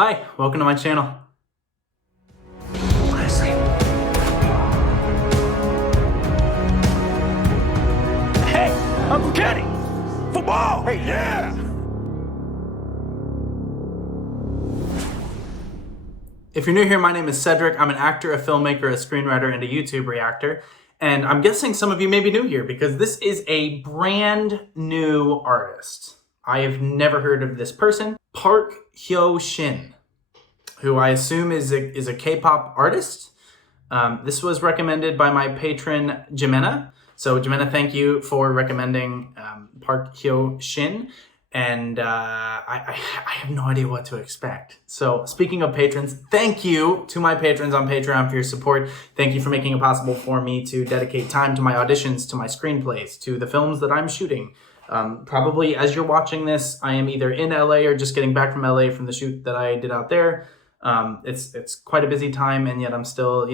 Hi, welcome to my channel. Hey, Uncle Kenny! Football! Hey, yeah! If you're new here, my name is Cedric. I'm an actor, a filmmaker, a screenwriter, and a YouTube reactor. And I'm guessing some of you may be new here because this is a brand new artist. I have never heard of this person. Hyo Shin, who I assume is a K-pop artist. This was recommended by my patron, Jimena. So Jimena, thank you for recommending Hyo Shin. And I have no idea what to expect. So speaking of patrons, thank you to my patrons on Patreon for your support. Thank you for making it possible for me to dedicate time to my auditions, to my screenplays, to the films that I'm shooting. Probably as you're watching this, I am either in LA or just getting back from LA from the shoot that I did out there. It's quite a busy time, and yet I'm still,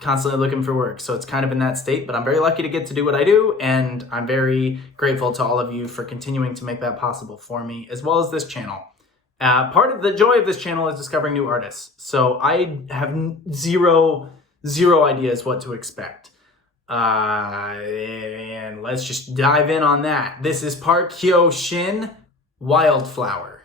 constantly looking for work. So it's kind of in that state, but I'm very lucky to get to do what I do. And I'm very grateful to all of you for continuing to make that possible for me, as well as this channel. Part of the joy of this channel is discovering new artists. So I have zero ideas what to expect. And let's just dive in on that. This is Hyo Shin, WILDFLOWER.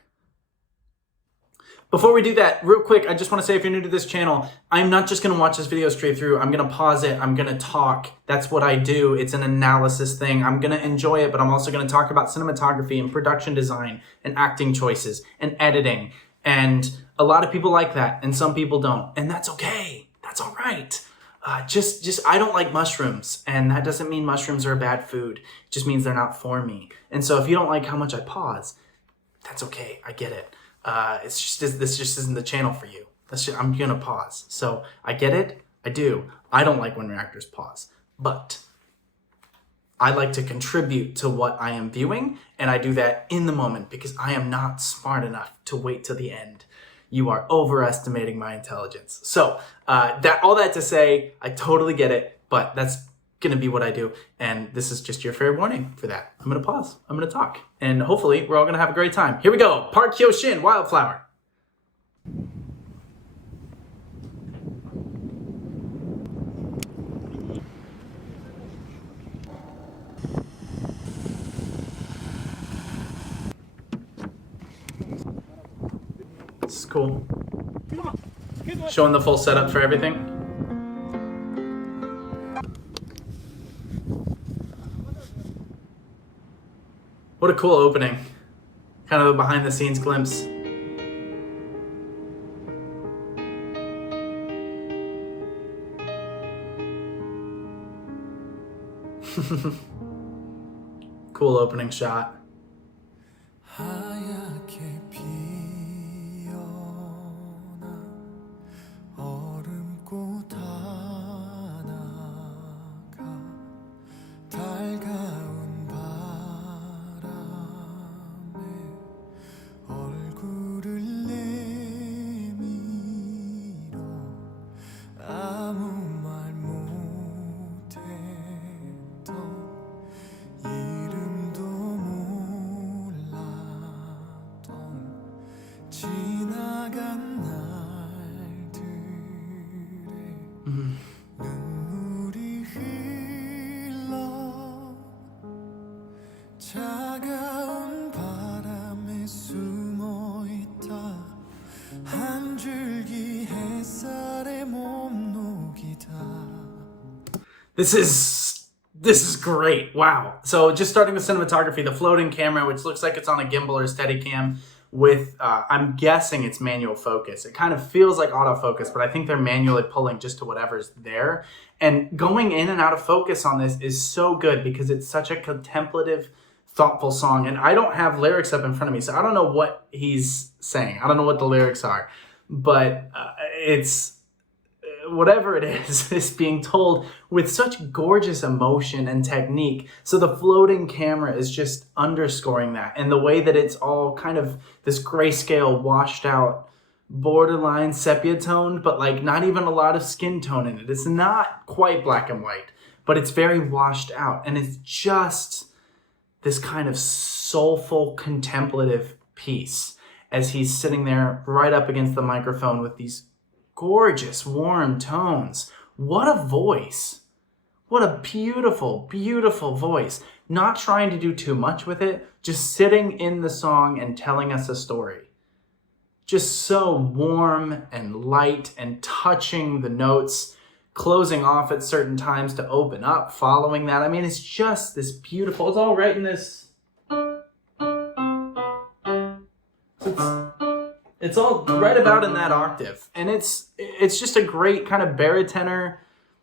Before we do that, real quick, I just want to say if you're new to this channel, I'm not just going to watch this video straight through. I'm going to pause it. I'm going to talk. That's what I do. It's an analysis thing. I'm going to enjoy it, but I'm also going to talk about cinematography and production design and acting choices and editing. And a lot of people like that, and some people don't. And that's okay. That's all right. I don't like mushrooms, and that doesn't mean mushrooms are a bad food. It just means they're not for me. And so if you don't like how much I pause, that's okay. I get it. This just isn't the channel for you. I'm gonna pause. So I get it. I do. I don't like when reactors pause, but I like to contribute to what I am viewing, and I do that in the moment because I am not smart enough to wait till the end. You are overestimating my intelligence. So all that to say, I totally get it, but that's gonna be what I do, and this is just your fair warning for that. I'm gonna pause. I'm gonna talk, and hopefully we're all gonna have a great time. Here we go. Hyo Shin, WILDFLOWER. This is cool. Showing the full setup for everything. What a cool opening. Kind of a behind the scenes glimpse. Cool opening shot. This is great. Wow. So just starting with cinematography, the floating camera, which looks like it's on a gimbal or Steadicam with, I'm guessing it's manual focus. It kind of feels like autofocus, but I think they're manually pulling just to whatever's there. And going in and out of focus on this is so good because it's such a contemplative, thoughtful song. And I don't have lyrics up in front of me, so I don't know what he's saying. I don't know what the lyrics are, but it's... whatever it is being told with such gorgeous emotion and technique. So the floating camera is just underscoring that, and the way that it's all kind of this grayscale, washed out, borderline sepia toned, but like not even a lot of skin tone in it. It's not quite black and white, but it's very washed out, and it's just this kind of soulful, contemplative piece. as he's sitting there right up against the microphone with these gorgeous, warm tones. What a voice. What a beautiful, beautiful voice. Not trying to do too much with it, just sitting in the song and telling us a story. Just so warm and light and touching the notes, closing off at certain times to open up, following that. I mean, it's just this beautiful, it's all right in this. It's all right about in that octave. And it's just a great kind of baritone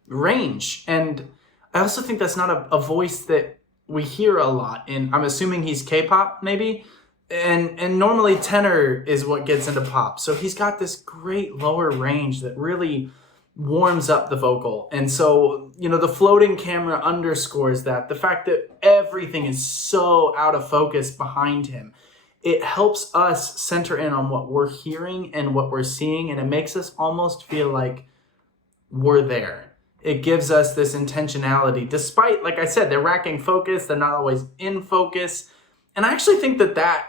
range. And I also think that's not a voice that we hear a lot in, I'm assuming he's K-pop maybe. And normally tenor is what gets into pop. So he's got this great lower range that really warms up the vocal. And so, you know, the floating camera underscores that. The fact that everything is so out of focus behind him. It helps us center in on what we're hearing and what we're seeing. And it makes us almost feel like we're there. It gives us this intentionality. Despite, like I said, they're racking focus. They're not always in focus. And I actually think that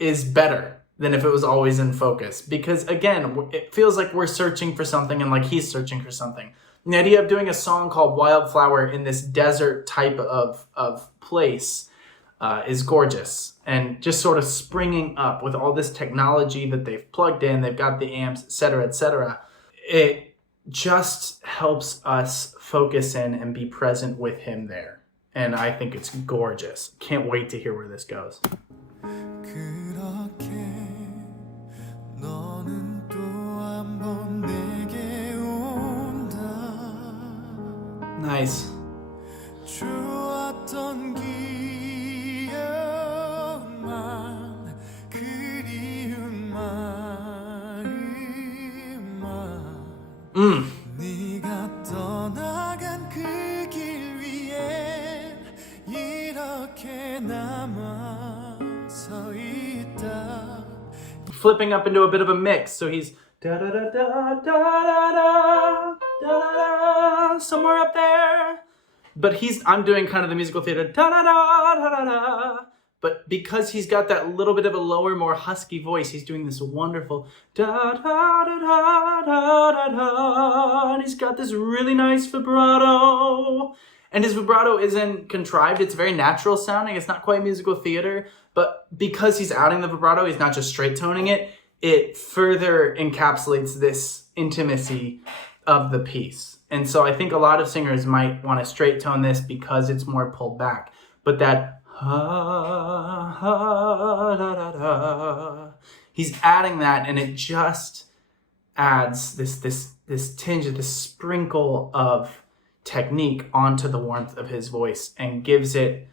is better than if it was always in focus. Because again, it feels like we're searching for something and like he's searching for something. And the idea of doing a song called Wildflower in this desert type of place is gorgeous. And just sort of springing up with all this technology that they've plugged in. They've got the amps, etc., etc. It just helps us focus in and be present with him there. And I think it's gorgeous. Can't wait to hear where this goes. Nice. Flipping up into a bit of a mix, so he's da da da da da da da da somewhere up there. But I'm doing kind of the musical theater da da da da da da. But because he's got that little bit of a lower, more husky voice, he's doing this wonderful da da da da da da da. And he's got this really nice vibrato. And his vibrato isn't contrived. It's very natural sounding. It's not quite musical theater. But because he's adding the vibrato, he's not just straight toning it. It further encapsulates this intimacy of the piece. And so I think a lot of singers might want to straight tone this because it's more pulled back. But that ha, ha, da, da, da, he's adding that, and it just adds this tinge, this sprinkle of technique onto the warmth of his voice and gives it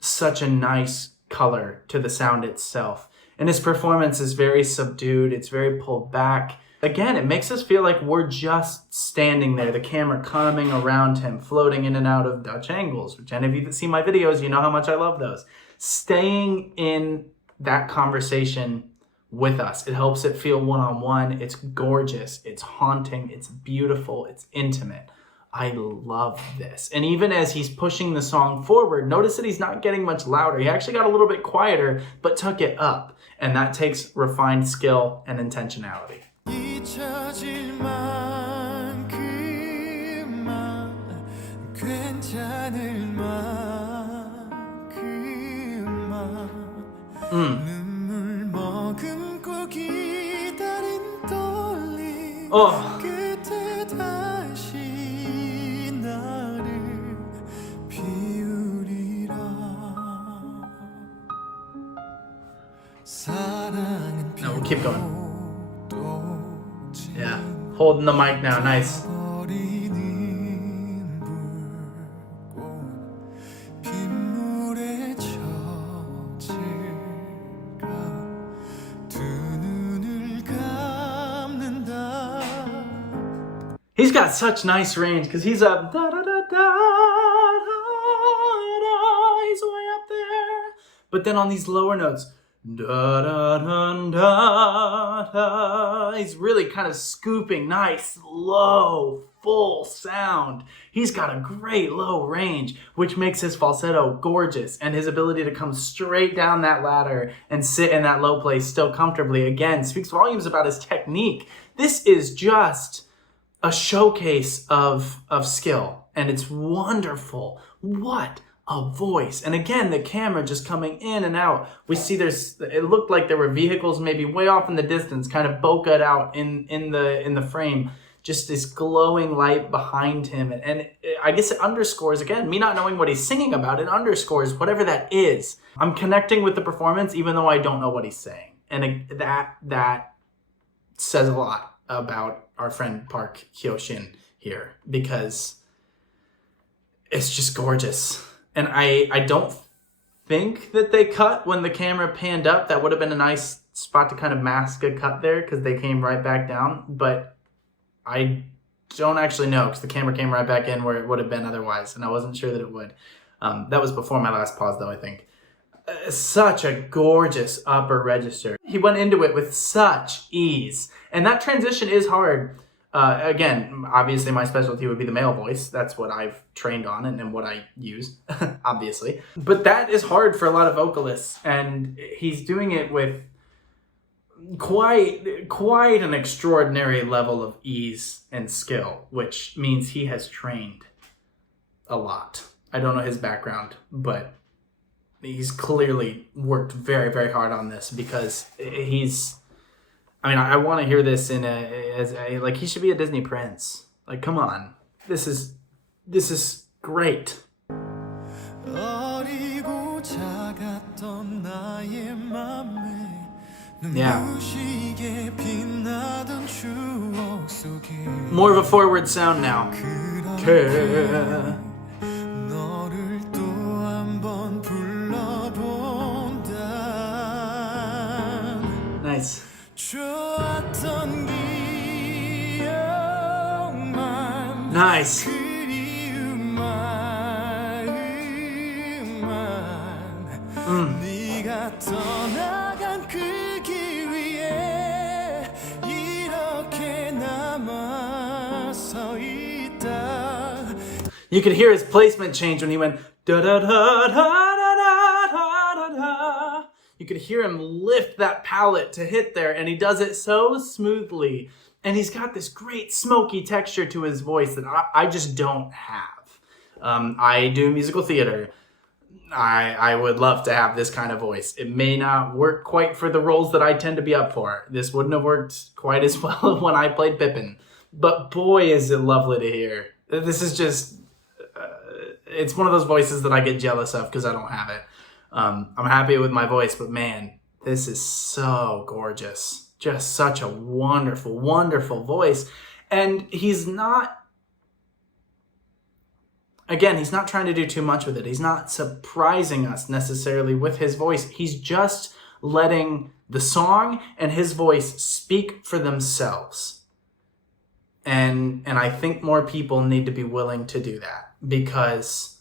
such a nice color to the sound itself. And his performance is very subdued. It's very pulled back. Again, it makes us feel like we're just standing there, the camera coming around him, floating in and out of Dutch angles, which any of you that see my videos, you know how much I love those. Staying in that conversation with us. It helps it feel one-on-one. It's gorgeous. It's haunting. It's beautiful. It's intimate. I love this. And even as he's pushing the song forward, notice that he's not getting much louder. He actually got a little bit quieter, but took it up. And that takes refined skill and intentionality. Oh. No, we'll keep going. Yeah, holding the mic now, nice. He's got such nice range because he's up da da da da da, he's way up there. But then on these lower notes, da da da da da, he's really kind of scooping nice, low, full sound. He's got a great low range, which makes his falsetto gorgeous, and his ability to come straight down that ladder and sit in that low place still comfortably, again, speaks volumes about his technique. This is just a showcase of skill, and it's wonderful. What a voice. And again, the camera just coming in and out. We see it looked like there were vehicles maybe way off in the distance, kind of bokeh out in the frame. Just this glowing light behind him. And I guess it underscores, again, me not knowing what he's singing about, it underscores whatever that is. I'm connecting with the performance even though I don't know what he's saying. And that says a lot about our friend Park Hyo Shin here, because it's just gorgeous. And I don't think that they cut when the camera panned up. That would have been a nice spot to kind of mask a cut there, because they came right back down. But I don't actually know, because the camera came right back in where it would have been otherwise, and I wasn't sure that it would. That was before my last pause, though, I think. Such a gorgeous upper register. He went into it with such ease. And that transition is hard. Again, obviously my specialty would be the male voice. That's what I've trained on and what I use, obviously. But that is hard for a lot of vocalists, and he's doing it with quite an extraordinary level of ease and skill, which means he has trained a lot. I don't know his background, but he's clearly worked very, very hard on this, because I want to hear this like he should be a Disney prince. Like, come on. This is great. Yeah. More of a forward sound now. Nice. Nice. You could hear his placement change when he went da da da da da da da da. You could hear him lift that palette to hit there, and he does it so smoothly. And he's got this great smoky texture to his voice that I just don't have. I do musical theater. I would love to have this kind of voice. It may not work quite for the roles that I tend to be up for. This wouldn't have worked quite as well when I played Pippin. But boy, is it lovely to hear. This is just... it's one of those voices that I get jealous of because I don't have it. I'm happy with my voice, but man, this is so gorgeous. Just such a wonderful, wonderful voice. And he's not... Again, he's not trying to do too much with it. He's not surprising us necessarily with his voice. He's just letting the song and his voice speak for themselves. And I think more people need to be willing to do that, because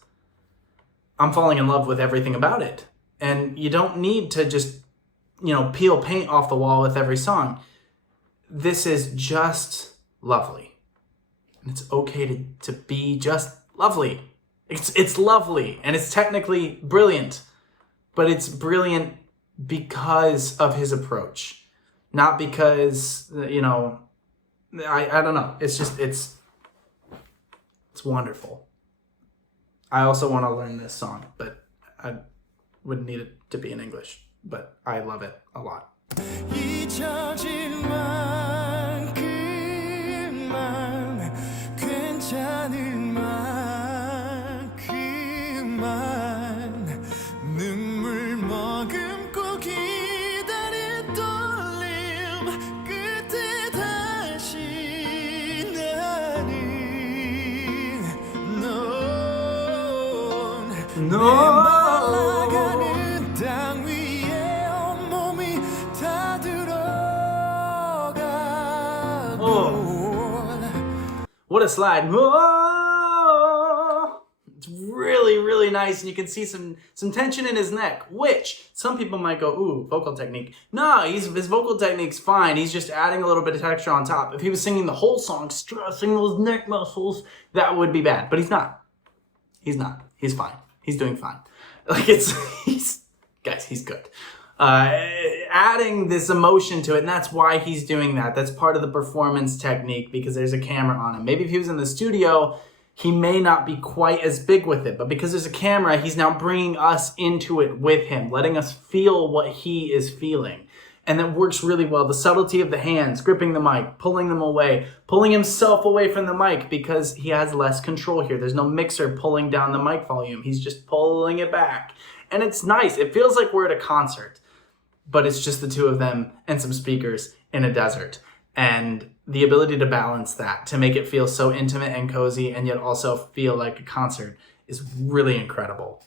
I'm falling in love with everything about it. And you don't need to just, peel paint off the wall with every song. This is just lovely. And it's okay to be just lovely. It's lovely, and it's technically brilliant, but it's brilliant because of his approach, not because, I don't know. It's just, it's wonderful. I also want to learn this song, but I wouldn't need it to be in English, but I love it a lot. No. Oh. What a slide. Oh. It's really, really really nice, and you can see some tension in his neck, which some people might go, ooh, vocal technique. No, his vocal technique's fine. He's just adding a little bit of texture on top. If he was singing the whole song, stressing those neck muscles, that would be bad. But he's not. He's not. He's fine. He's doing fine. Like, he's good. Adding this emotion to it, and that's why he's doing that. That's part of the performance technique, because there's a camera on him. Maybe if he was in the studio, he may not be quite as big with it, but because there's a camera, he's now bringing us into it with him, letting us feel what he is feeling. And that works really well. The subtlety of the hands, gripping the mic, pulling them away, pulling himself away from the mic because he has less control here. There's no mixer pulling down the mic volume. He's just pulling it back. And it's nice. It feels like we're at a concert, but it's just the two of them and some speakers in a desert. And the ability to balance that, to make it feel so intimate and cozy and yet also feel like a concert, is really incredible.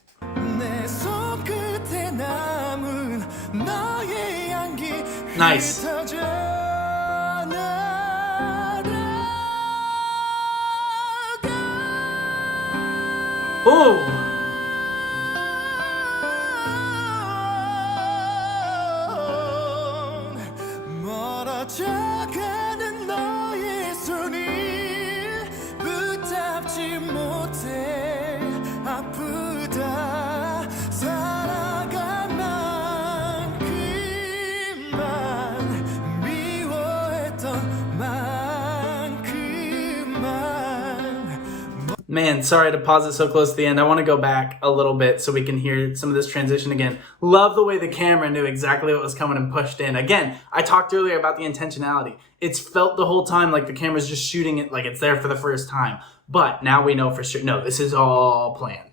Nice. Ooh. Man, sorry to pause it so close to the end. I want to go back a little bit so we can hear some of this transition again. Love the way the camera knew exactly what was coming and pushed in. Again, I talked earlier about the intentionality. It's felt the whole time like the camera's just shooting it like it's there for the first time. But now we know for sure, no, this is all planned.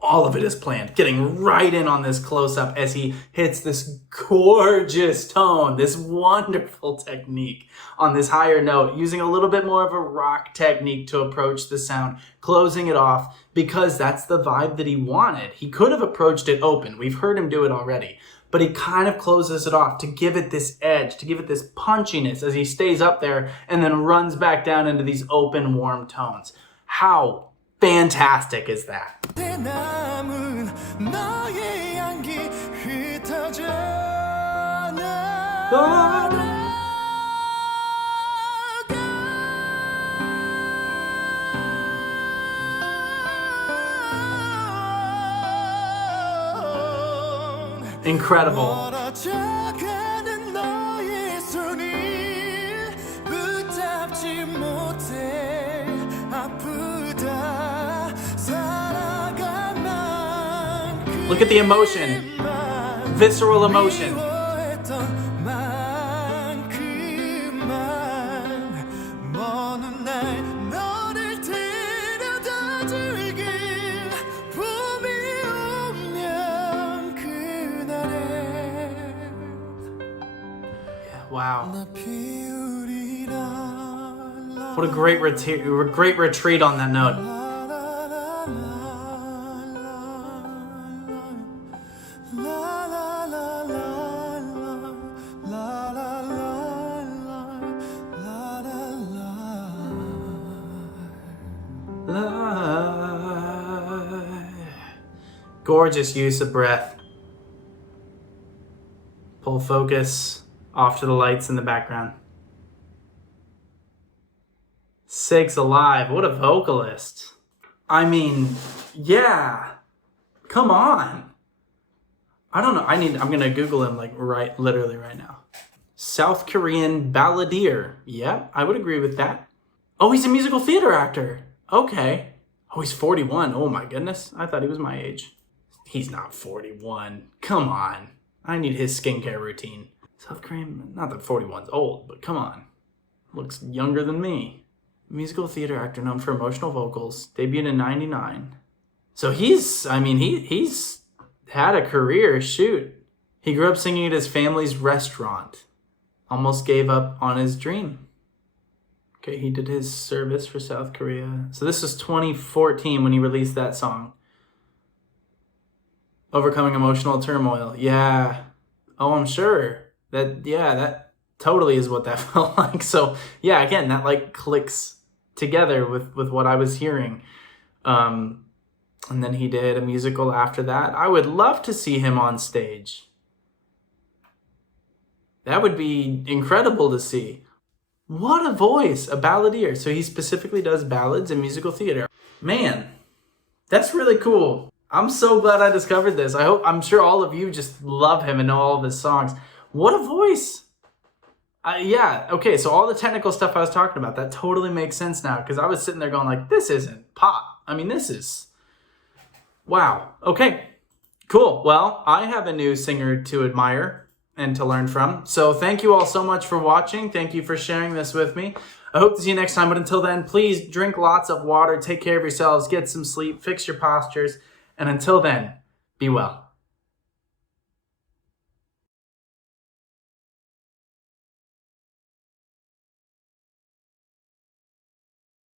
All of it is planned. Getting right in on this close-up as he hits this gorgeous tone, this wonderful technique on this higher note, using a little bit more of a rock technique to approach the sound, closing it off, because that's the vibe that he wanted. He could have approached it open. We've heard him do it already. But he kind of closes it off to give it this edge, to give it this punchiness as he stays up there and then runs back down into these open, warm tones. How fantastic is that? Incredible. Look at the emotion. Visceral emotion. Wow. What a great retreat on that note. Gorgeous use of breath. Pull focus off to the lights in the background. Sakes alive, what a vocalist. I mean, yeah. Come on. I don't know. I'm gonna Google him literally right now. South Korean balladeer. Yeah, I would agree with that. Oh, he's a musical theater actor. Okay. Oh, he's 41. Oh my goodness. I thought he was my age. He's not 41. Come on. I need his skincare routine. South Korean, not that 41's old, but come on. Looks younger than me. Musical theater actor known for emotional vocals. Debuted in 99. So he's had a career, shoot. He grew up singing at his family's restaurant. Almost gave up on his dream. Okay, he did his service for South Korea. So this was 2014 when he released that song. Overcoming emotional turmoil. Yeah. Oh, I'm sure. That totally is what that felt like. So yeah, again, that clicks together with what I was hearing. And then he did a musical after that. I would love to see him on stage. That would be incredible to see. What a voice, a balladeer. So he specifically does ballads in musical theater. Man, that's really cool. I'm so glad I discovered this. I'm sure all of you just love him and know all of his songs. What a voice. Yeah, okay, so all the technical stuff I was talking about, that totally makes sense now, because I was sitting there going like, this isn't pop. I mean, this is... Wow. Okay, cool. Well, I have a new singer to admire and to learn from. So thank you all so much for watching. Thank you for sharing this with me. I hope to see you next time. But until then, please drink lots of water, take care of yourselves, get some sleep, fix your postures. And until then, be well.